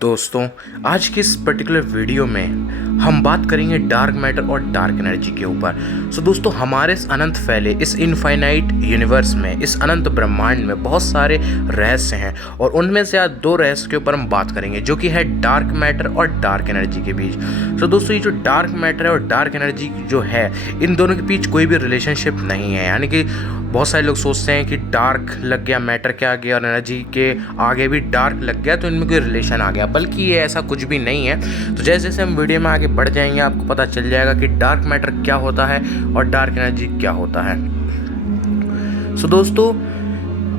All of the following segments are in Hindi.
दोस्तों, आज की इस पर्टिकुलर वीडियो में हम बात करेंगे डार्क मैटर और डार्क एनर्जी के ऊपर। दोस्तों, हमारे इस अनंत फैले इस इनफाइनाइट यूनिवर्स में, इस अनंत ब्रह्मांड में बहुत सारे रहस्य हैं और उनमें से आज दो रहस्य के ऊपर हम बात करेंगे, जो कि है डार्क मैटर और डार्क एनर्जी के बीच। दोस्तों, ये जो डार्क मैटर है और डार्क एनर्जी जो है, इन दोनों के बीच कोई भी रिलेशनशिप नहीं है। यानी कि बहुत सारे लोग सोचते हैं कि डार्क लग गया मैटर के आगे और एनर्जी के आगे भी डार्क लग गया तो इनमें कोई रिलेशन आ गया, बल्कि ये ऐसा कुछ भी नहीं है। तो जैसे जैसे हम वीडियो में आगे बढ़ जाएंगे आपको पता चल जाएगा कि डार्क मैटर क्या होता है और डार्क एनर्जी क्या होता है। दोस्तों,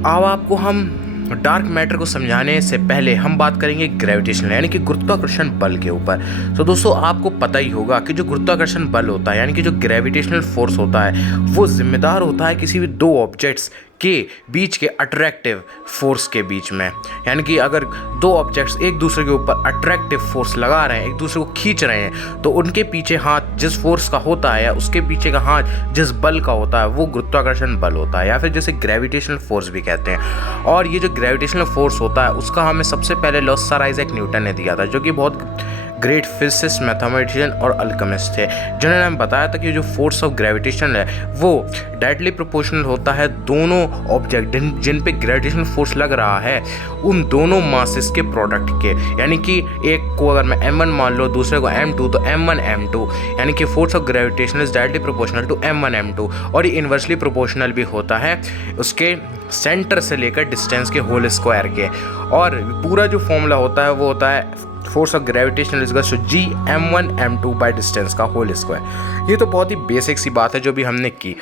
अब आपको हम डार्क मैटर को समझाने से पहले हम बात करेंगे ग्रेविटेशनल यानी कि गुरुत्वाकर्षण बल के ऊपर। दोस्तों, आपको पता ही होगा कि जो गुरुत्वाकर्षण बल होता है यानी कि जो ग्रेविटेशनल फोर्स होता है, वो जिम्मेदार होता है किसी भी दो ऑब्जेक्ट्स के बीच के अट्रैक्टिव फोर्स के बीच में। यानी कि अगर दो ऑब्जेक्ट्स एक दूसरे के ऊपर अट्रैक्टिव फोर्स लगा रहे हैं, एक दूसरे को खींच रहे हैं, तो उनके पीछे हाथ जिस फोर्स का होता है या उसके पीछे का हाथ जिस बल का होता है, वो गुरुत्वाकर्षण बल होता है, या फिर जैसे ग्रेविटेशनल फोर्स भी कहते हैं। और ये जो ग्रेविटेशनल फोर्स होता है उसका हमें सबसे पहले सर आइजैक न्यूटन ने दिया था, जो कि बहुत ग्रेट फिजिसिस्ट, मैथमेटिशियन और अल्केमिस्ट थे, जिन्होंने हमें बताया था कि जो फोर्स ऑफ ग्रेविटेशन है वो डायरेक्टली प्रोपोर्शनल होता है दोनों ऑब्जेक्ट जिन पे ग्रेविटेशनल फोर्स लग रहा है, उन दोनों मासेस के प्रोडक्ट के। यानी कि एक को अगर मैं m1 मान लो, दूसरे को m2, तो m1 m2 यानी कि force of gravitation is directly proportional to m1 m2। और ये इन्वर्सली प्रोपोर्शनल भी होता है उसके सेंटर से लेकर डिस्टेंस के होल स्क्वायर के। और पूरा जो फॉर्मूला होता है वो होता है force of gravitation is equal to g m1 m2 by distance का होल स्क्वायर। ये तो बहुत ही बेसिक सी बात है जो भी हमने की।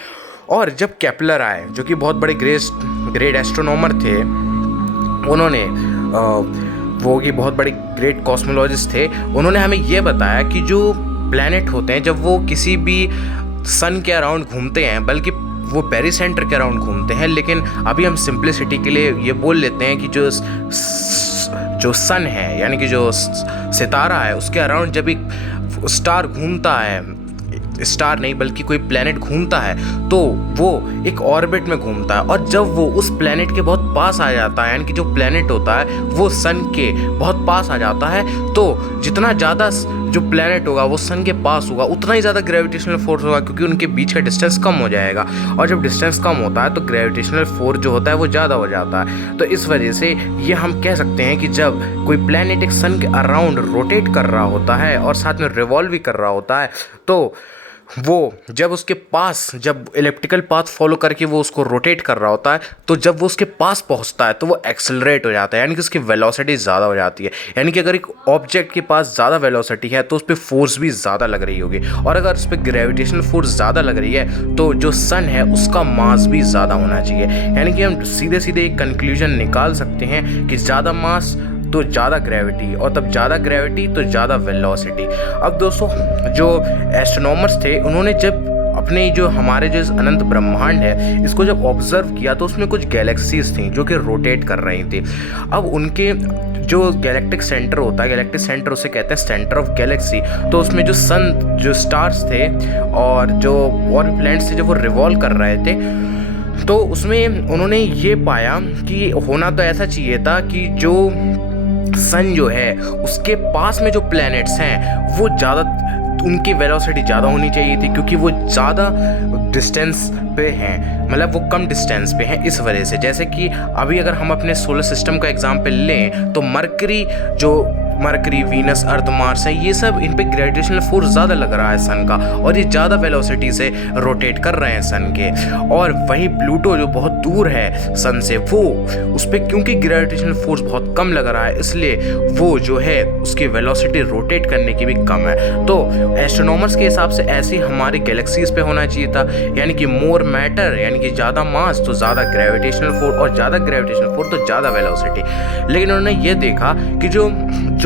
और जब केपलर आए, जो कि बहुत बड़े ग्रेट एस्ट्रोनॉमर थे, उन्होंने वो कि बहुत बड़े ग्रेट कॉस्मोलॉजिस्ट थे, उन्होंने हमें ये बताया कि जो प्लैनेट होते हैं जब वो किसी भी सन के अराउंड घूमते हैं, बल्कि वो पेरी सेंटर के अराउंड घूमते हैं, लेकिन अभी हम सिंप्लिसिटी के लिए ये बोल लेते हैं कि जो सन है यानी कि जो सितारा है उसके अराउंड जब एक स्टार घूमता है, स्टार नहीं बल्कि कोई प्लैनेट घूमता है, तो वो एक ऑर्बिट में घूमता है। और जब वो उस प्लैनेट के बहुत पास आ जाता है, यानी कि जो प्लैनेट होता है वो सन के बहुत पास आ जाता है, तो जितना ज़्यादा जो प्लैनेट होगा वो सन के पास होगा, उतना ही ज़्यादा ग्रेविटेशनल फोर्स होगा, क्योंकि उनके बीच का डिस्टेंस कम हो जाएगा। और जब डिस्टेंस कम होता है तो ग्रेविटेशनल फोर्स जो होता है वो ज़्यादा हो जाता है। तो इस वजह से ये हम कह सकते हैं कि जब कोई प्लैनेट एक सन के अराउंड रोटेट कर रहा होता है और साथ में रिवॉल्व भी कर रहा होता है, तो वो जब उसके पास, जब इलिप्टिकल पाथ फॉलो करके वो उसको रोटेट कर रहा होता है, तो जब वो उसके पास पहुंचता है तो वो एक्सेलरेट हो जाता है, यानी कि उसकी वेलोसिटी ज़्यादा हो जाती है। यानी कि अगर एक ऑब्जेक्ट के पास ज़्यादा वेलोसिटी है तो उस पर फोर्स भी ज़्यादा लग रही होगी, और अगर उस पर ग्रेविटेशनल फोर्स ज़्यादा लग रही है तो जो सन है उसका मास भी ज़्यादा होना चाहिए। यानी कि हम सीधे सीधे एक कंक्लूजन निकाल सकते हैं कि ज़्यादा मास तो ज़्यादा ग्रेविटी, और तब ज़्यादा ग्रेविटी तो ज़्यादा वेलोसिटी। अब दोस्तों, जो एस्ट्रोनॉमर्स थे उन्होंने जब अपने जो हमारे जो अनंत ब्रह्मांड है इसको जब ऑब्जर्व किया तो उसमें कुछ गैलेक्सीज थी जो कि रोटेट कर रही थी। अब उनके जो गैलेक्टिक सेंटर होता है, गैलेक्टिक सेंटर उसे कहते हैं सेंटर ऑफ गैलेक्सी, तो उसमें जो सन, जो स्टार्स थे और जो और प्लैनेट्स थे जब वो रिवॉल्व कर रहे थे, तो उसमें उन्होंने ये पाया कि होना तो ऐसा चाहिए था कि जो सन जो है उसके पास में जो प्लैनेट्स हैं वो ज़्यादा, उनकी वेलोसिटी ज़्यादा होनी चाहिए थी, क्योंकि वो ज़्यादा डिस्टेंस पे हैं, मतलब वो कम डिस्टेंस पे हैं। इस वजह से, जैसे कि अभी अगर हम अपने सोलर सिस्टम का एग्जांपल लें तो मरकरी, वीनस, अर्थ, मार्स है, ये सब इन पे ग्रेविटेशनल फोर्स ज़्यादा लग रहा है सन का, और ये ज़्यादा वेलोसिटी से रोटेट कर रहे हैं सन के। और वहीं प्लूटो जो बहुत दूर है सन से, वो उस पर क्योंकि ग्रेविटेशनल फोर्स बहुत कम लग रहा है, इसलिए वो जो है उसकी वेलोसिटी रोटेट करने की भी कम है। तो एस्ट्रोनॉमर्स के हिसाब से ऐसे ही हमारी गैलेक्सीज पे होना चाहिए था, यानी कि मोर मैटर, यानी कि ज़्यादा मास तो ज़्यादा ग्रेविटेशनल फोर्स, और ज़्यादा ग्रेविटेशनल फोर्स तो ज़्यादा वेलोसिटी। लेकिन उन्होंने ये देखा कि जो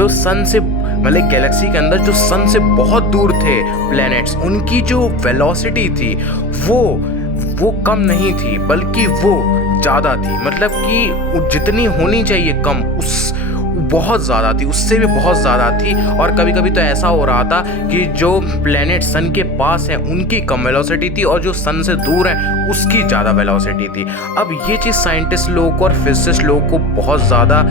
सन से, मतलब गैलेक्सी के अंदर जो सन से बहुत दूर थे प्लैनेट्स, उनकी जो वेलोसिटी थी वो कम नहीं थी, बल्कि वो ज़्यादा थी। मतलब कि जितनी होनी चाहिए कम, बहुत ज़्यादा थी, उससे भी बहुत ज़्यादा थी। और कभी कभी तो ऐसा हो रहा था कि जो प्लेनेट सन के पास हैं उनकी कम वेलोसिटी थी और जो सन से दूर हैं उसकी ज़्यादा वेलोसिटी थी। अब ये चीज़ साइंटिस्ट लोगों को और फिजिसिस्ट लोगों को बहुत ज़्यादा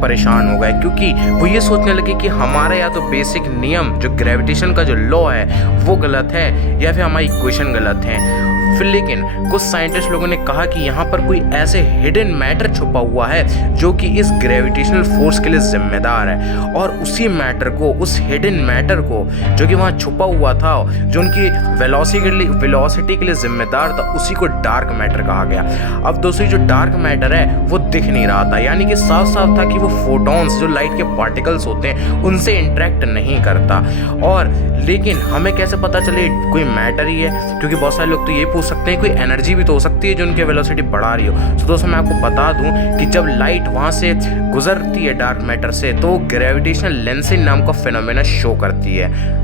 परेशान हो गए, क्योंकि वो ये सोचने लगे कि हमारा या तो बेसिक नियम जो ग्रेविटेशन का जो लॉ है वो गलत है या फिर हमारी इक्वेशन गलत है। फिर लेकिन कुछ साइंटिस्ट लोगों ने कहा कि यहाँ पर कोई ऐसे हिडन मैटर छुपा हुआ है जो कि इस ग्रेविटेशनल फोर्स के लिए जिम्मेदार है, और उसी मैटर को, उस हिडन मैटर को जो कि वहाँ छुपा हुआ था, जो उनकी वेलोसिटी के लिए जिम्मेदार था, उसी को डार्क मैटर कहा गया। अब दोस्तों जो डार्क मैटर है वो दिख नहीं रहा था, यानी कि साफ साफ था कि वो फोटॉन्स जो लाइट के पार्टिकल्स होते हैं उनसे इंटरेक्ट नहीं करता। और लेकिन हमें कैसे पता चले कोई मैटर ही है, क्योंकि बहुत सारे लोग तो ये पूछ सकते हैं कोई एनर्जी भी तो हो सकती है जो उनकी वेलोसिटी बढ़ा रही हो। तो दोस्तों मैं आपको बता दूं कि जब लाइट वहाँ से गुजरती है डार्क मैटर से तो ग्रेविटेशनल लेंसिंग नाम का फिनोमेना शो करती है।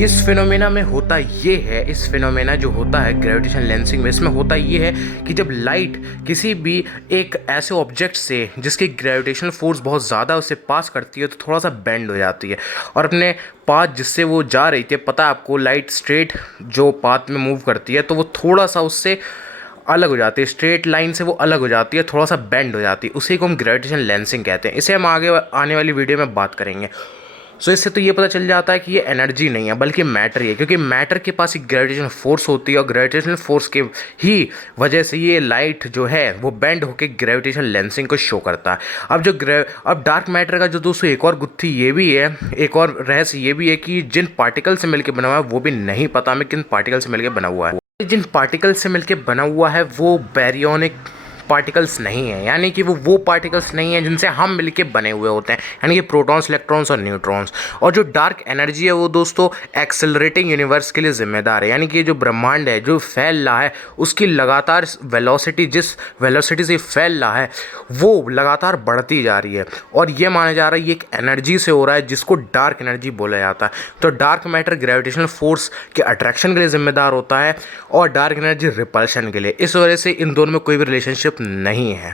इस फिनोमेना में होता ये है, इस फिनोमेना जो होता है ग्रेविटेशन लेंसिंग में, इसमें होता ये है कि जब लाइट किसी भी एक ऐसे ऑब्जेक्ट से जिसकी ग्रेविटेशनल फोर्स बहुत ज़्यादा उसे पास करती है तो थोड़ा सा बेंड हो जाती है, और अपने पाथ जिससे वो जा रही थी, पता है आपको, लाइट स्ट्रेट जो पाथ में मूव करती है तो वो थोड़ा सा उससे अलग हो जाती है, स्ट्रेट लाइन से वो अलग हो जाती है, थोड़ा सा बेंड हो जाती है, उसी को हम ग्रेविटेशन लेंसिंग कहते हैं। इसे हम आगे आने वाली वीडियो में बात करेंगे। सो इससे तो ये पता चल जाता है कि ये एनर्जी नहीं है बल्कि मैटर ही है, क्योंकि मैटर के पास एक ग्रेविटेशनल फोर्स होती है और ग्रेविटेशनल फोर्स के ही वजह से ये लाइट जो है वो बेंड होकर ग्रेविटेशनल लेंसिंग को शो करता है। अब डार्क मैटर का जो दोस्तों एक और गुत्थी ये भी है, एक और रहस्य ये भी है कि जिन पार्टिकल से मिलकर बना हुआ है वो भी नहीं पता हमें किन पार्टिकल से मिलकर बना हुआ है। जिन पार्टिकल से मिलकर बना हुआ है वो बैरियोनिक पार्टिकल्स नहीं है, यानी कि वो पार्टिकल्स नहीं है जिनसे हम मिलके बने हुए होते हैं, यानी कि प्रोटॉन्स, इलेक्ट्रॉन्स और न्यूट्रॉन्स। और जो डार्क एनर्जी है वो दोस्तों एक्सेलरेटिंग यूनिवर्स के लिए जिम्मेदार है, यानी कि जो ब्रह्मांड है जो फैल रहा है उसकी लगातार वेलोसिटी, जिस वेलोसिटी से फैल रहा है वो लगातार बढ़ती जा रही है, और ये माना जा रहा है ये एक एनर्जी से हो रहा है जिसको डार्क एनर्जी बोला जाता है। तो डार्क मैटर ग्रेविटेशनल फोर्स के अट्रैक्शन के लिए जिम्मेदार होता है और डार्क एनर्जी रिपल्शन के लिए। इस वजह से इन दोनों में कोई भी रिलेशनशिप नहीं है।